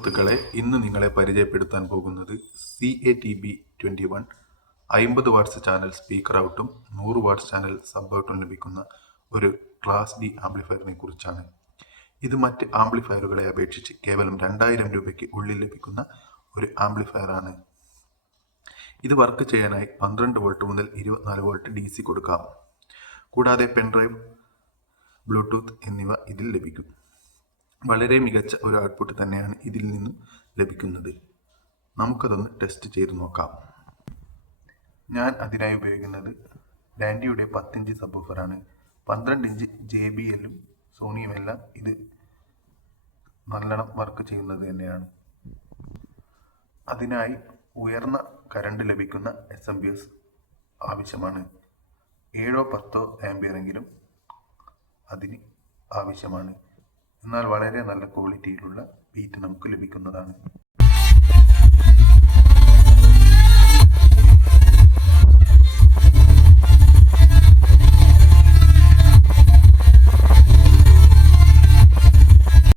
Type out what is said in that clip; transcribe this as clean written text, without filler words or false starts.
സുഹൃത്തുക്കളെ, ഇന്ന് നിങ്ങളെ പരിചയപ്പെടുത്താൻ പോകുന്നത് CATB-21 50 വാട്ട്സ് ചാനൽ സ്പീക്കർ ഔട്ടും 100 വാട്ട്സ് ചാനൽ സബ് ഔട്ടും ലഭിക്കുന്ന ഒരു ക്ലാസ് ഡി ആംപ്ലിഫയറിനെ കുറിച്ചാണ്. ഇത് മറ്റ് ആംപ്ലിഫയറുകളെ അപേക്ഷിച്ച് കേവലം 2000 രൂപയ്ക്ക് ഉള്ളിൽ ലഭിക്കുന്ന ഒരു ആംപ്ലിഫയർ ആണ്. ഇത് വർക്ക് ചെയ്യാനായി 12 വോൾട്ട് മുതൽ 24 വോൾട്ട് DC കൊടുക്കാം. കൂടാതെ പെൻഡ്രൈവ്, ബ്ലൂടൂത്ത് എന്നിവ ഇതിൽ ലഭിക്കും. വളരെ മികച്ച ഒരു ഔട്ട്പുട്ട് തന്നെയാണ് ഇതിൽ നിന്നും ലഭിക്കുന്നത്. നമുക്കതൊന്ന് ടെസ്റ്റ് ചെയ്ത് നോക്കാം. ഞാൻ അതിനായി ഉപയോഗിക്കുന്നത് ഡാൻഡിയുടെ 10 ഇഞ്ച് സബ്വൂഫറാണ്. 12 ഇഞ്ച് JBL-ഉം സോണിയും എല്ലാം ഇത് നല്ലോണം വർക്ക് ചെയ്യുന്നത് തന്നെയാണ്. അതിനായി ഉയർന്ന കറണ്ട് ലഭിക്കുന്ന SMPS ആവശ്യമാണ്. 7-10 ആംപിയറെങ്കിലും അതിന് ആവശ്യമാണ്. എന്നാൽ വളരെ നല്ല ക്വാളിറ്റിയിലുള്ള ബീറ്റ് നമുക്ക് ലഭിക്കുന്നതാണ്.